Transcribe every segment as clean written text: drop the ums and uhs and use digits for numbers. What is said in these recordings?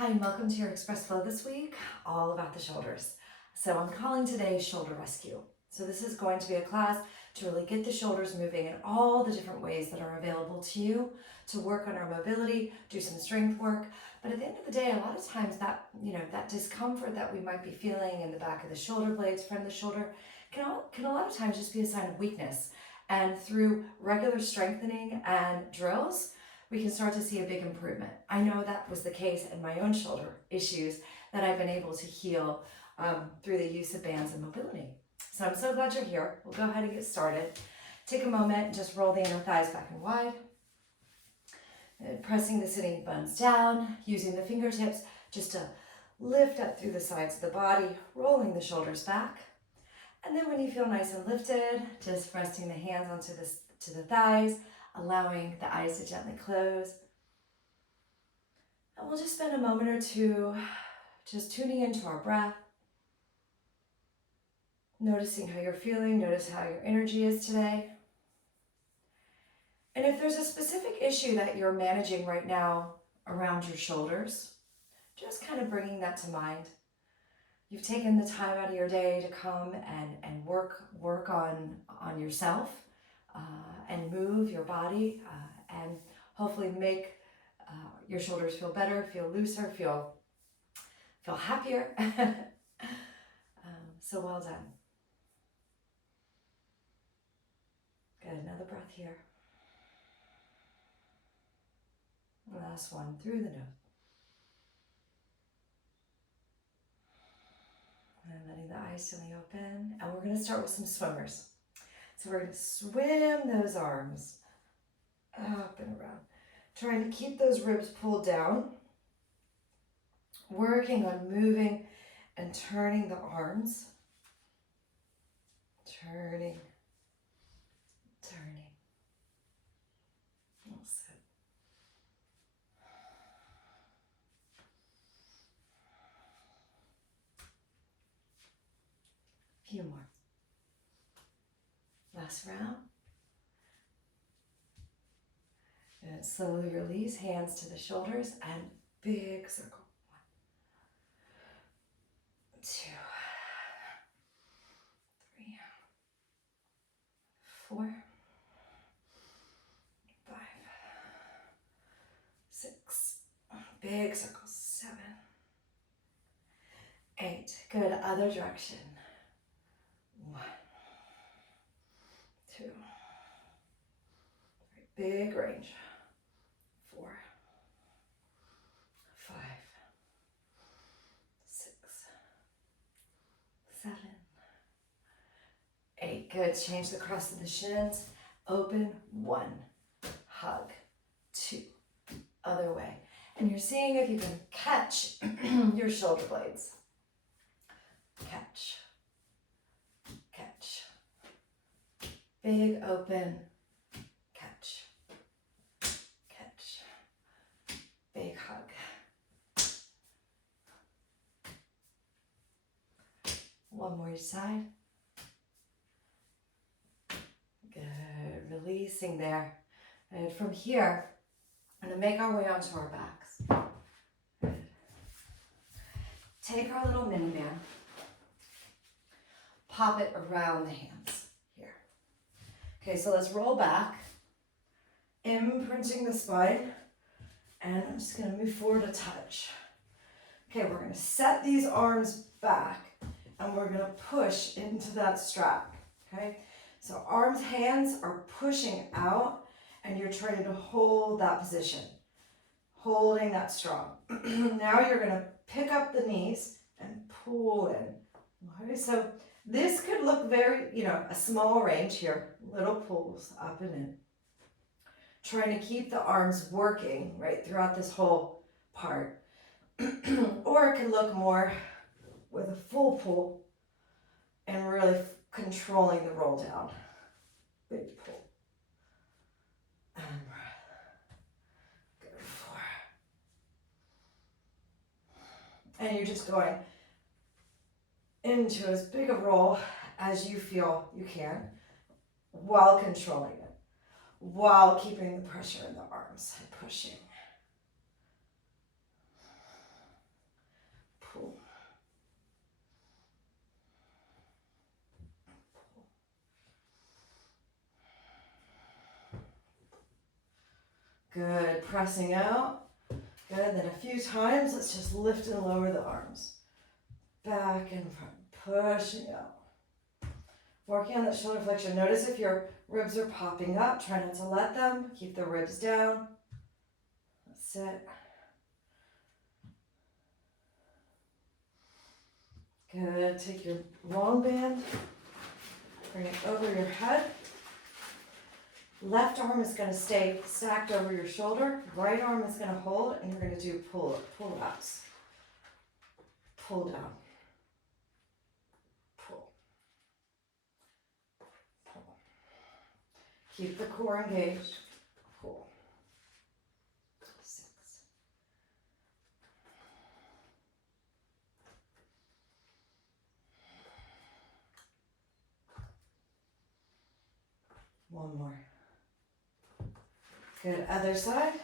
Hi, and welcome to your Express Flow this week, all about the shoulders. So I'm calling today Shoulder Rescue. So this is going to be a class to really get the shoulders moving in all the different ways that are available to you to work on our mobility, do some strength work. But at the end of the day, a lot of times that, that discomfort that we might be feeling in the back of the shoulder blades, front of the shoulder, can a lot of times just be a sign of weakness. And through regular strengthening and drills, we can start to see a big improvement. I know that was the case in my own shoulder issues that I've been able to heal through the use of bands and mobility. So I'm so glad you're here. We'll go ahead and get started. Take a moment and just roll the inner thighs back and wide. Pressing the sitting bones down, using the fingertips just to lift up through the sides of the body, rolling the shoulders back. And then when you feel nice and lifted, just resting the hands onto the thighs, allowing the eyes to gently close. And we'll just spend a moment or two just tuning into our breath, noticing how you're feeling, notice how your energy is today. And if there's a specific issue that you're managing right now around your shoulders, just kind of bringing that to mind. You've taken the time out of your day to come and work on yourself and move your body and hopefully make your shoulders feel better, feel looser, feel happier. So well done. Good, another breath here. Last one through the nose. And letting the eyes gently open. And we're going to start with some swimmers. So we're going to swim those arms up and around. Trying to keep those ribs pulled down. Working on moving and turning the arms. Turning. That's it. A few more. Last round. And slowly release, hands to the shoulders and big circle. 1, 2, 3, 4, 5, 6, big circles, 7, 8, good, other direction, 1, 2, 3, big range, 4, 5, 6, 7, 8, good, change the cross of the shins, open, 1, hug, 2, other way. And you're seeing if you can catch your shoulder blades. Catch. Catch. Big open. Catch. Catch. Big hug. One more each side. Good. Releasing there. And from here, I'm going to make our way onto our backs. Good. Take our little mini band. Pop it around the hands here. Okay, so let's roll back, imprinting the spine, and I'm just going to move forward a touch. Okay, we're going to set these arms back, and we're going to push into that strap. Okay, so arms, hands are pushing out, and you're trying to hold that position, holding that strong. Now you're going to pick up the knees and pull in. Okay, so this could look very, a small range here, little pulls up and in. Trying to keep the arms working right throughout this whole part. Or it could look more with a full pull and really controlling the roll down. Big pull. And breath. Good, 4. And you're just going into as big a roll as you feel you can while controlling it, while keeping the pressure in the arms and pushing. Good, pressing out. Good, then a few times, let's just lift and lower the arms. Back and front, pushing out. Working on that shoulder flexion. Notice if your ribs are popping up, try not to let them. Keep the ribs down. That's it. Good, take your long band, bring it over your head. Left arm is going to stay stacked over your shoulder. Right arm is going to hold, and you're going to do pull-ups. Pull down. Pull. Pull. Keep the core engaged. Pull. 6. One more. Good, other side.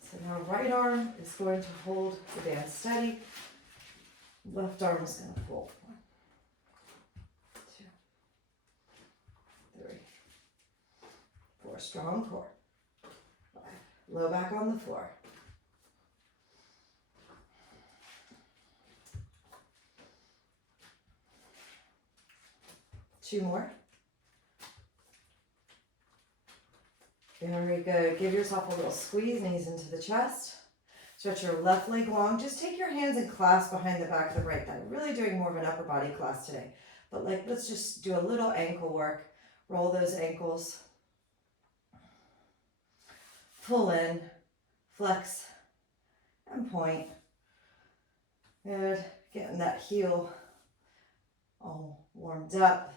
So now right arm is going to hold the band steady. Left arm is going to pull. 1, 2, 3, 4. Strong core. 5. Low back on the floor. 2 more. Very good. Give yourself a little squeeze, knees into the chest. Stretch your left leg long. Just take your hands and clasp behind the back of the right thigh. Really doing more of an upper body class today. But let's just do a little ankle work. Roll those ankles. Pull in, flex, and point. Good. Getting that heel all warmed up.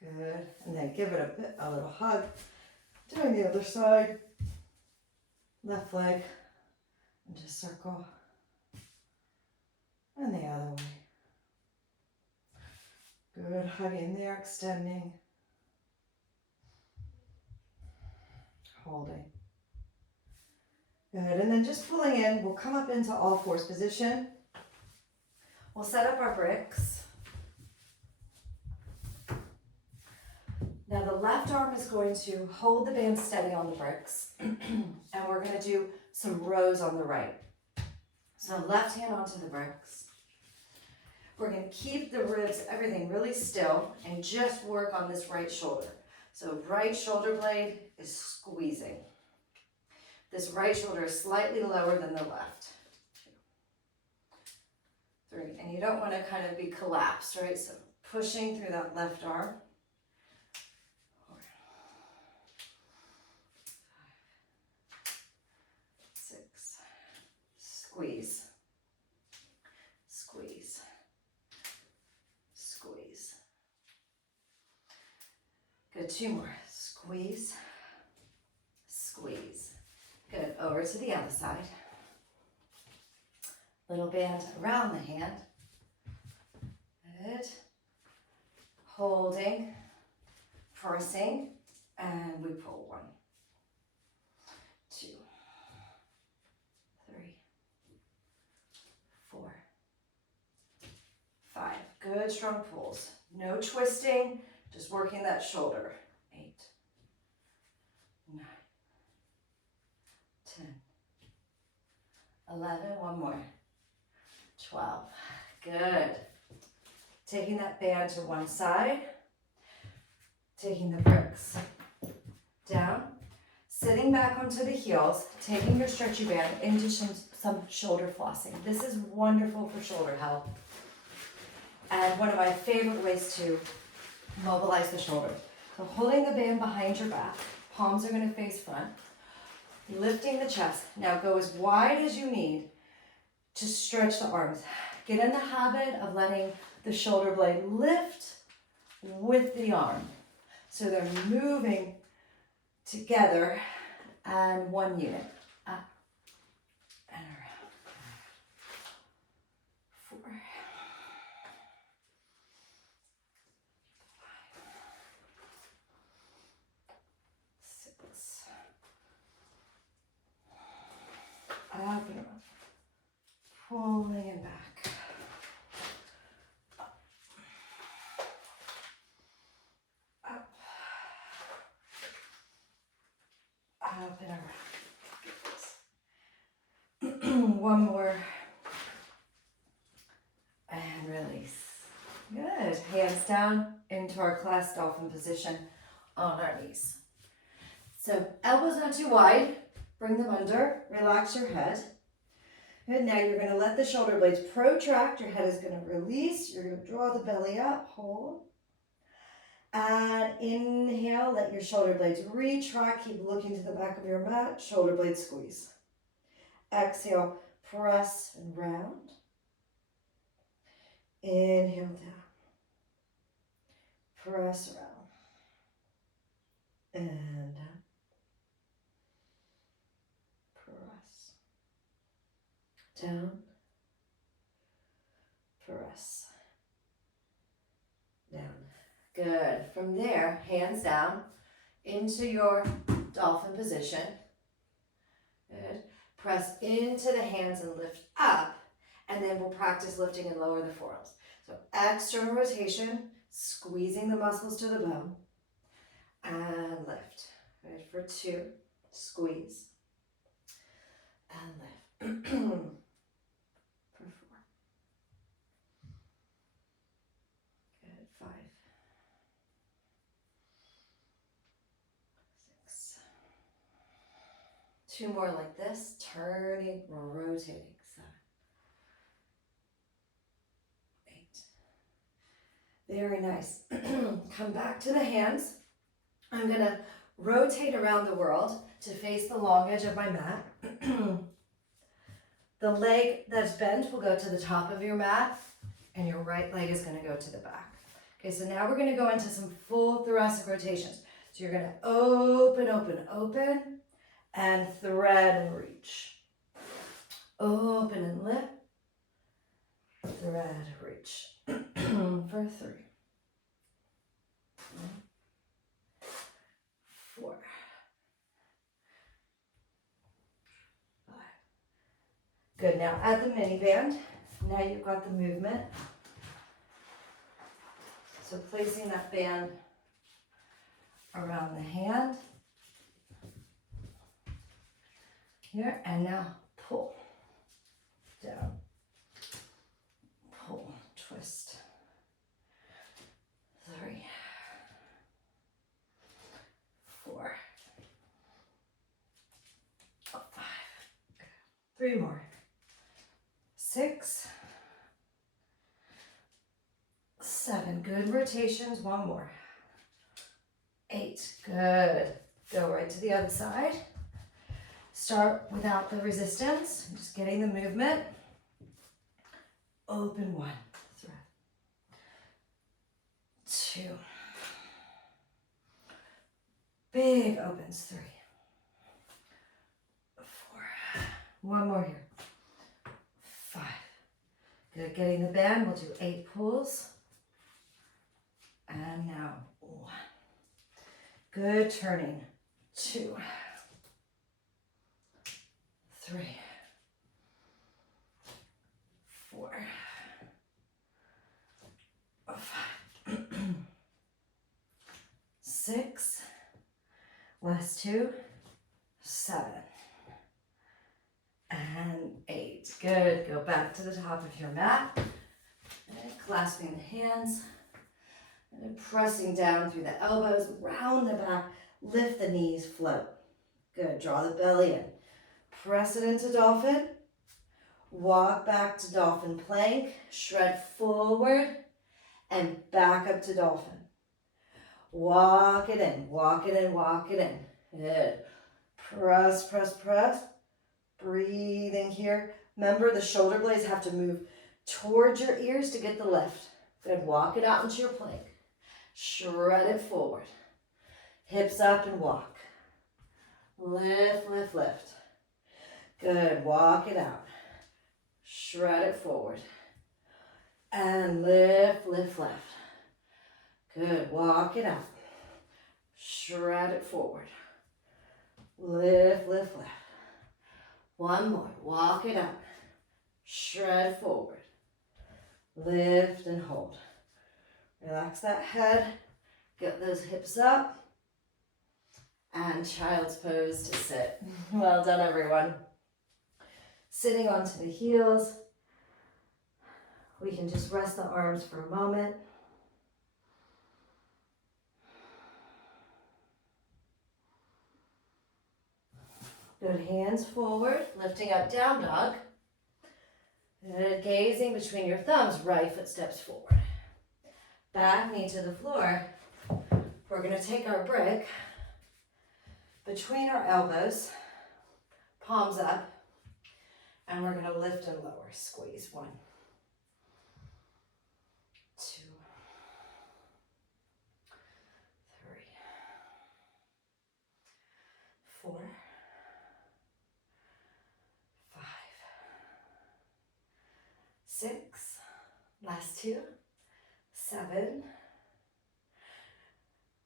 Good. And then give it a little hug. Doing the other side. Left leg. And just circle. And the other way. Good. Hug in there, extending. Holding. Good. And then just pulling in, we'll come up into all fours position. We'll set up our bricks. Now the left arm is going to hold the band steady on the bricks, and we're going to do some rows on the right. So left hand onto the bricks. We're going to keep the ribs, everything really still, and just work on this right shoulder. So right shoulder blade is squeezing. This right shoulder is slightly lower than the left. 2, 3, and you don't want to kind of be collapsed, right? So pushing through that left arm. 4, 5, 6, squeeze, squeeze, squeeze. Good, 2 more, squeeze, squeeze. Good, over to the other side. Little band around the hand. Good. Holding, pressing, and we pull. 1, 2, 3, 4, 5. Good, strong pulls. No twisting, just working that shoulder. 8, 9, 10, 11, one more. 12. Good. Taking that band to one side. Taking the bricks down. Sitting back onto the heels. Taking your stretchy band into some shoulder flossing. This is wonderful for shoulder health. And one of my favorite ways to mobilize the shoulder. So holding the band behind your back. Palms are going to face front. Lifting the chest. Now go as wide as you need to stretch the arms. Get in the habit of letting the shoulder blade lift with the arm. So they're moving together and one unit. Up and around. 4, 5, 6. Up and around. Pulling it back. Up. Up. Up. one more. And release. Good. Hands down into our class dolphin position on our knees. So elbows not too wide. Bring them under. Relax your head. Good. Now you're going to let the shoulder blades protract. Your head is going to release. You're going to draw the belly up. Hold. And inhale. Let your shoulder blades retract. Keep looking to the back of your mat. Shoulder blades squeeze. Exhale. Press and round. Inhale down. Press around. And down. Press. Down. Press. Down. Good. From there, hands down into your dolphin position. Good. Press into the hands and lift up. And then we'll practice lifting and lower the forearms. So external rotation, squeezing the muscles to the bone. And lift. Good. For 2, squeeze. And lift. For 4. 5, 6. 2 more like this, turning, rotating. 7, 8. Very nice. Come back to the hands. I'm gonna rotate around the world to face the long edge of my mat. The leg that's bent will go to the top of your mat, and your right leg is gonna go to the back. Okay, so now we're gonna go into some full thoracic rotations. So you're gonna open, open, open, and thread and reach. Open and lift, thread, reach. For 3, 4, 5. Good, now at the mini band, now you've got the movement. So placing that band around the hand. Here, and now pull. Down. Pull, twist. 3, 4, 5. 3 more. 6, 7. Good rotations. 1 more. 8. Good. Go right to the other side. Start without the resistance. Just getting the movement. Open 1. Thread. 2. Big opens. 3, 4. 1 more here. 5. Good. Getting the band. We'll do 8 pulls. And now 1. Good. Turning. 2. 3, 4, 5, 6, last 2, 7, and 8. Good. Go back to the top of your mat, and clasping the hands, and then pressing down through the elbows, round the back, lift the knees, float. Good. Draw the belly in. Press it into dolphin. Walk back to dolphin plank. Shred forward and back up to dolphin. Walk it in, walk it in, walk it in. Good. Press, press, press. Breathing here. Remember, the shoulder blades have to move towards your ears to get the lift. Good. Walk it out into your plank. Shred it forward. Hips up and walk. Lift, lift, lift. Good. Walk it out. Shred it forward. And lift, lift, lift. Good. Walk it out. Shred it forward. Lift, lift, lift. 1 more. Walk it out. Shred forward. Lift and hold. Relax that head. Get those hips up. And child's pose to sit. Well done, everyone. Sitting onto the heels. We can just rest the arms for a moment. Good, hands forward, lifting up, down dog. Good, gazing between your thumbs, right foot steps forward. Back knee to the floor. We're gonna take our brick between our elbows, palms up, and we're gonna lift and lower. Squeeze, 1, 2, 3, 4, 5, 6, last 2, 7,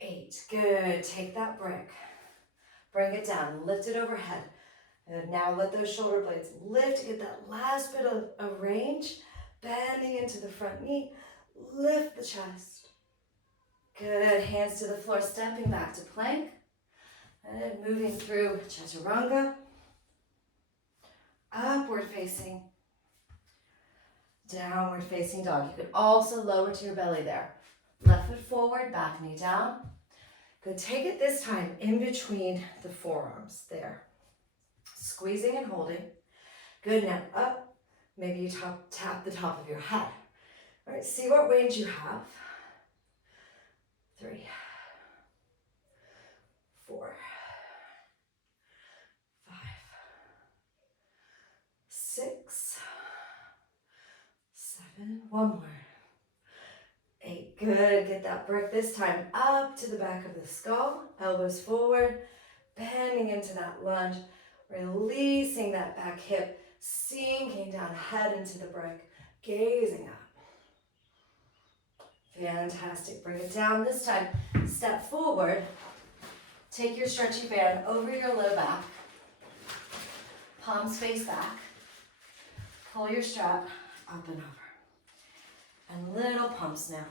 8. Good, take that brick, bring it down, lift it overhead. And now let those shoulder blades lift, get that last bit of range, bending into the front knee, lift the chest. Good, hands to the floor, stepping back to plank, and moving through chaturanga, upward facing, downward facing dog. You could also lower to your belly there. Left foot forward, back knee down. Good, take it this time in between the forearms there. Squeezing and holding. Good, now up. Maybe you tap the top of your head. All right, see what range you have. 3, 4, 5, 6, 7, one more. 8, good, get that brick this time up to the back of the skull, elbows forward, bending into that lunge, releasing that back hip, sinking down, head into the brick, gazing up. Fantastic, bring it down this time, step forward, take your stretchy band over your low back, palms face back, pull your strap up and over. And little pumps now,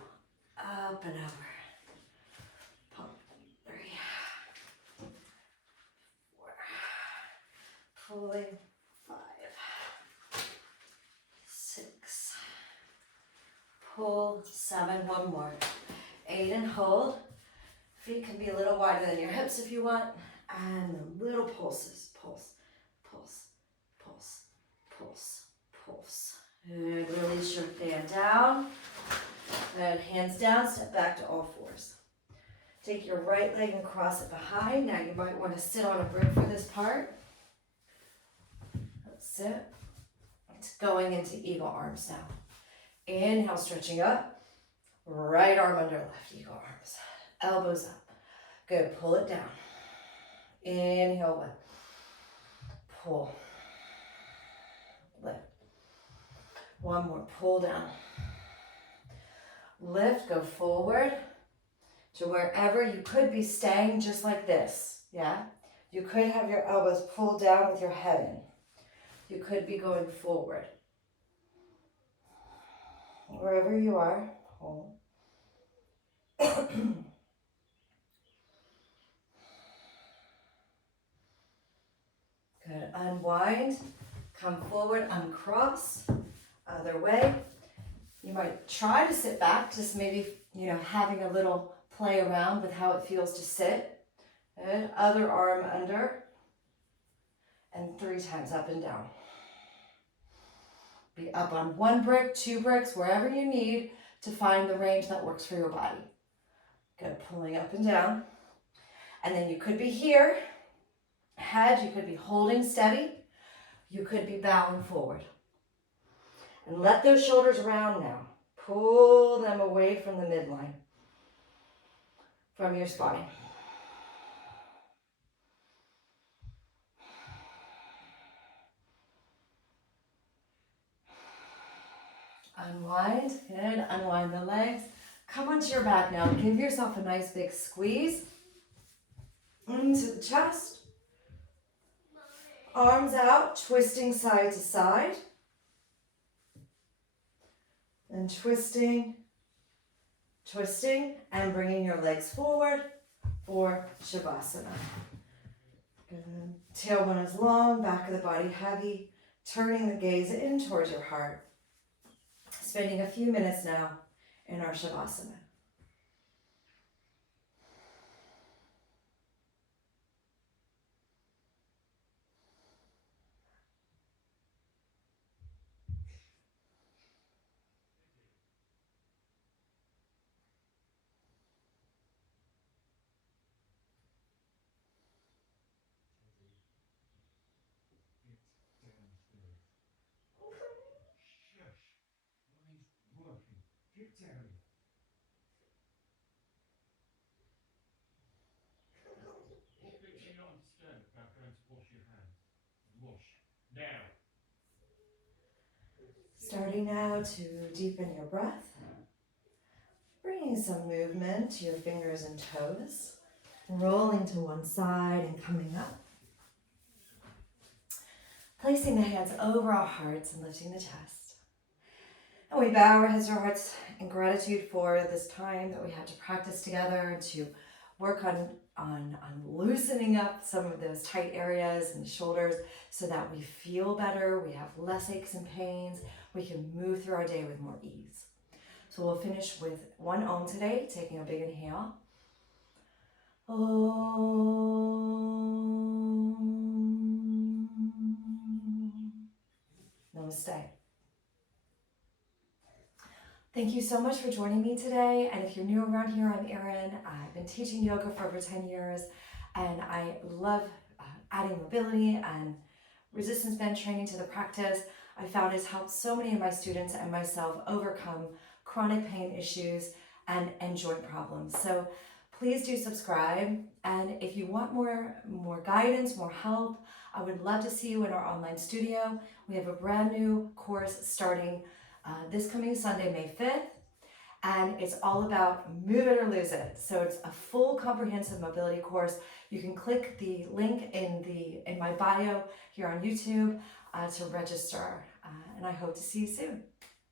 up and over. Pump, 3, 4, pulling, 5, 6, pull, 7, one more, 8 and hold. Feet can be a little wider than your hips if you want, and the little pulses, pulse, pulse, pulse, pulse, pulse. Good, release your band down, and hands down, step back to all fours. Take your right leg and cross it behind. Now you might want to sit on a brick for this part. Let's sit. It's going into eagle arms now. Inhale, stretching up. Right arm under left, eagle arms. Elbows up. Good, pull it down. Inhale, lift. Pull. Lift. One more, pull down. Lift, go forward to wherever you could be staying just like this, yeah? You could have your elbows pulled down with your head in. You could be going forward. Wherever you are, hold. Good, unwind, come forward, uncross. Other way. You might try to sit back, just maybe, having a little play around with how it feels to sit. Good. Other arm under. And 3 times up and down. Be up on 1 brick, 2 bricks, wherever you need to find the range that works for your body. Good, pulling up and down. And then you could be here, head, you could be holding steady. You could be bowing forward. And let those shoulders round now. Pull them away from the midline, from your spine. Unwind, good, unwind the legs. Come onto your back now. Give yourself a nice big squeeze into the chest. Arms out, twisting side to side. And twisting, and bringing your legs forward for Shavasana. Good. Tailbone is long, back of the body heavy. turning the gaze in towards your heart, spending a few minutes now in our Shavasana. Starting now to deepen your breath, bringing some movement to your fingers and toes, rolling to one side and coming up. Placing the hands over our hearts and lifting the chest. And we bow our heads to our hearts in gratitude for this time that we had to practice together and to work on loosening up some of those tight areas and shoulders so that we feel better, we have less aches and pains, we can move through our day with more ease. So we'll finish with one Om today, taking a big inhale. Om. Namaste. Thank you so much for joining me today. And if you're new around here, I'm Erin. I've been teaching yoga for over 10 years, and I love adding mobility and resistance band training to the practice. I found it's helped so many of my students and myself overcome chronic pain issues and joint problems. So please do subscribe. And if you want more guidance, more help, I would love to see you in our online studio. We have a brand new course starting this coming Sunday, May 5th, and it's all about move it or lose it. So it's a full comprehensive mobility course. You can click the link in my bio here on YouTube to register, and I hope to see you soon.